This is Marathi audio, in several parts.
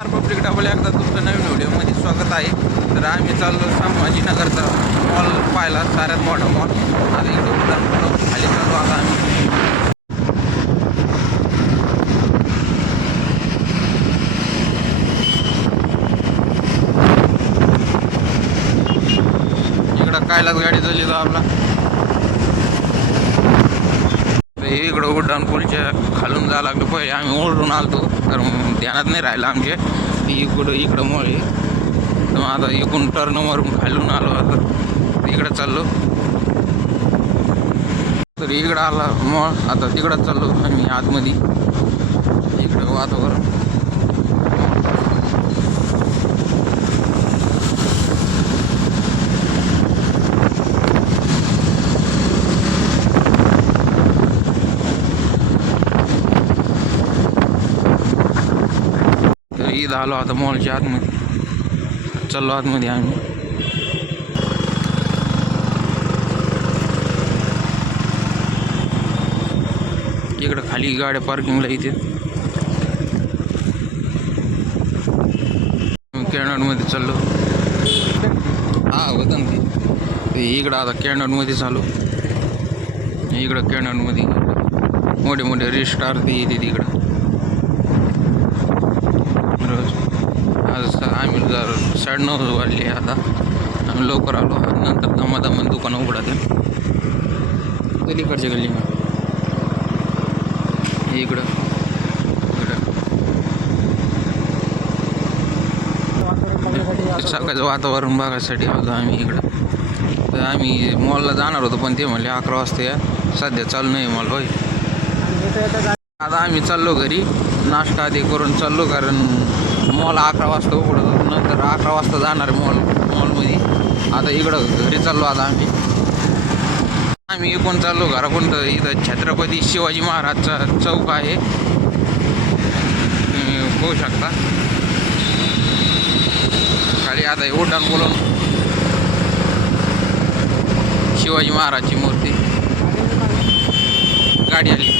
पब्लिक डबल एकदा तुमचं नवीन व्हिडिओमध्ये स्वागत आहे. तर आम्ही चाललो संभाजीनगरचा मॉल पाहायला, साऱ्यात मोठा मॉल. आता इकडं खाली चाललो आता आम्ही. इकडं कायलाच गाडी चालली जा आपला. इकडं उड्डाण पूलच्या खालून जावं लागलं. पहिले आम्ही ओढून आलतो तर ध्यानात नाही राहिलं आमचे इकडं मॉल आहे. तर आता इकडून टर्न मारून खालून आलो. आता इकडं चाललो. तर इकडं आला मॉल. आता तिकडं चाललो आम्ही आतमध्ये. इकडं वातावरण इथं आलो. आता मॉलच्या आतमध्ये चाललो. आतमध्ये आम्ही इकडं खाली गाड्या पार्किंगला इथे. कॅनॉनमध्ये चाललो. होतं ना ते इकडं. आता कॅनॉनमध्ये चालू. इकडं कॅनॉनमध्ये मोठे मोठे रिस्टार ते येते तिकडं. आज आम्ही 9:30 वाजले. आता आम्ही लवकर आलो. नंतर दमादमान दुकानं उघडते इकडच्या गल्लीमध्ये. इकडं सकाळचं वातावरण बघायसाठी आलो आम्ही इकडं. तर आम्ही मॉलला जाणार होतो पण ते म्हणले 11 वाजता या. सध्या चालू नाही मॉल. होय, आता आम्ही चाललो घरी. नाश्ता ते करून चाललो, कारण मॉल 11 वाजता उघडतो. नंतर 11 वाजता जाणार मॉलमध्ये. आता इकडं घरी चाललो. आता आम्ही इकडून चाललो घराकडून. तर इथं छत्रपती शिवाजी महाराजचा चौक आहे, पाहू शकता खाली. आता उड्डाण बोलून शिवाजी महाराजची मूर्ती गाडी आली.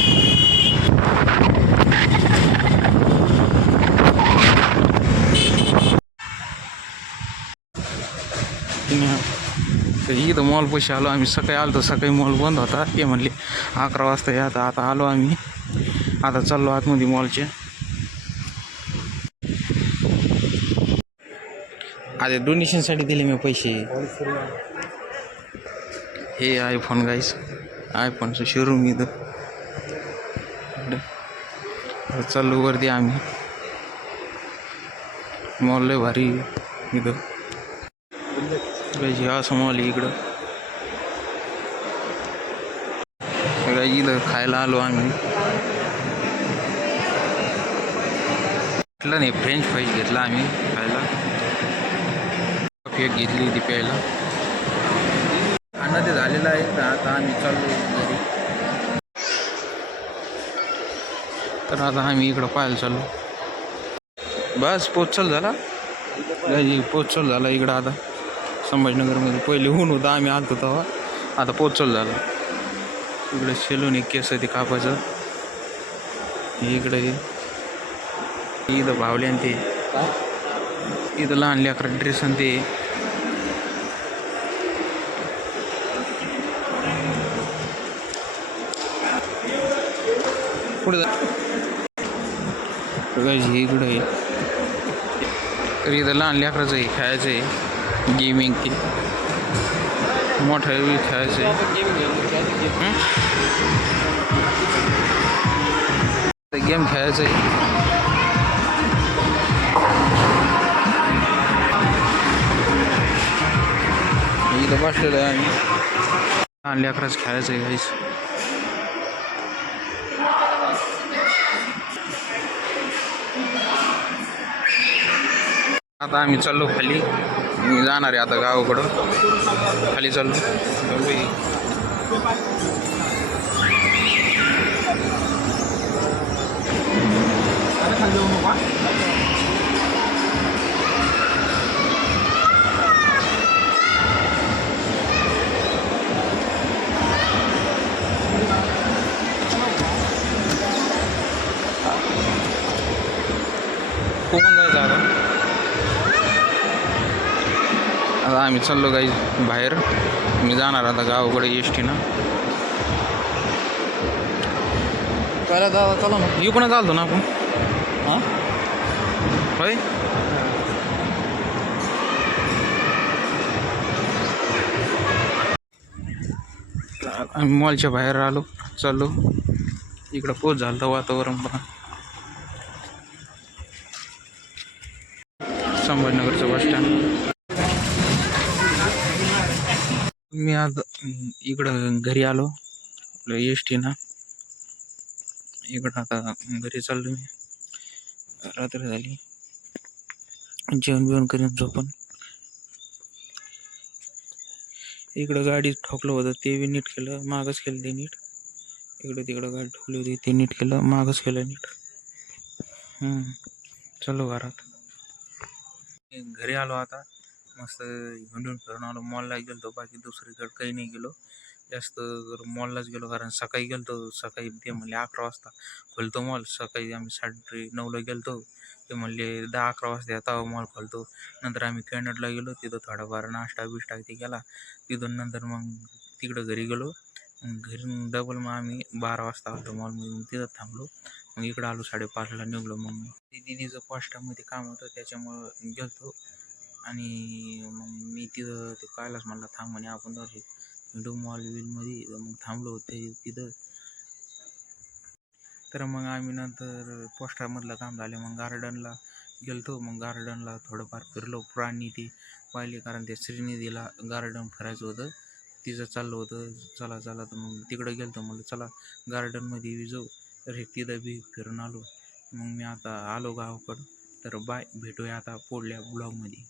तर इथं मॉल पैसे आलो आम्ही. सकाळी आलो तर सकाळी मॉल बंद होता. ते म्हणले 11 वाजता या. आता आलो आम्ही. आता चाललो आतमध्ये मॉलचे. आता डोनेशनसाठी दिले मी पैसे. हे आयफोन गाईस, आयफोनचं शोरूम इथं. चाललो वरती आम्ही. मॉल लय भारी इथं. असं मॉल इकडं. इथं खायला आलो आम्ही. नाही, फ्रेंच फ्राईज घेतला आम्ही खायला. कॉफी एक घेतली होती प्यायला. अन्न ते झालेलं आहे. तर आता आम्ही चाललो घरी. तर आता आम्ही इकडं पाहायला चाललो. बस पोचल झाला. पोचल झाला इकडं. आता संभाजीनगरमध्ये पहिले ऊन होतं आम्ही आलतो तेव्हा. आता पोचल झाला. इकडे सेलून एक केस ते कापायचं. इकडे इथं भावले आणि ते इथं लहान लेकरा ड्रेस आणि ते. पुढे इकडं आहे. तर इथं लहान लेकराचं आहे, खेळायचं आहे. गेमिंग ते मोठं खेळायचं आहे. गेम खेळायचं आहे. इथं बसलेलं आहे आम्ही. लहान लेकराचं खेळायचं आहे गाईस. आता आम्ही चाललो खाली. मी जाणार आहे आता गावाकडं. खाली चाललो. कोकण जायचं आता आम्ही चाललो काही बाहेर. मी जाणार आता गावाकडे एस टीनं. पहिला जावा चला मग. इकडून चालतो ना आपण. हां होय आम्ही मॉलच्या बाहेर आलो. चाललो इकडं पोच झालं तर वातावरण बघा. संभाजीनगरचं बस स्टँड. मी आज इकडं घरी आलो आपलं एस टीनं. इकडं आता घरी चाललो मी. रात्र झाली. जेवण बिवण करीन झोपून. इकडं गाडी ठोकलं होतं ते बी नीट केलं. मागच केलं ते नीट. इकडं तिकडं गाडी ठोकली होती ते नीट केलं. मागच केलं नीट. चलो घरात. घरी आलो आता. मस्त हिंडून फिरून आलो. मॉलला गेलो. बाकी दुसरीकडे काही नाही गेलो. जास्त मॉललाच गेलो कारण सकाळी गेलो. सकाळी ते म्हणले 11 वाजता खोलतो मॉल. सकाळी आम्ही 9:30ला गेलो. ते म्हणले 10-11 वाजता तेव्हा मॉल खोलतो. नंतर आम्ही कॅनडला गेलो. तिथं थोडाफार नाश्ता बिष्टा ते केला. तिथून नंतर मग तिकडं घरी गेलो. घरी डबल मग आम्ही 12 वाजता आलो मॉलमध्ये. मग तिथं थांबलो. मग इकडं आलो 5:30ला निघलो. मग ते दिदीचं पोस्टामध्ये काम होतं त्याच्यामुळं गेलो. आणि मग मी तिथं ते कायलाच म्हणला थांब म्हणे आपण जाऊ हिंडू मॉल विलमध्ये. मग थांबलो होते तिथं. तर मग आम्ही नंतर पोस्टामधलं काम झाले. मग गार्डनला गेलो. मग गार्डनला थोडंफार फिरलो. प्राणी ते पाहिले कारण ते श्रीनिधीला गार्डन फिरायचं होतं. तिचं चाललं होतं चला चला. तर मग तिकडं गेलो. म्हणलं चला गार्डनमध्ये बी जाऊ. तर हे तिथं बी फिरून आलो. मग मी आता आलो गावाकडं. तर बाय भेटूया आता पुढल्या ब्लॉगमध्ये.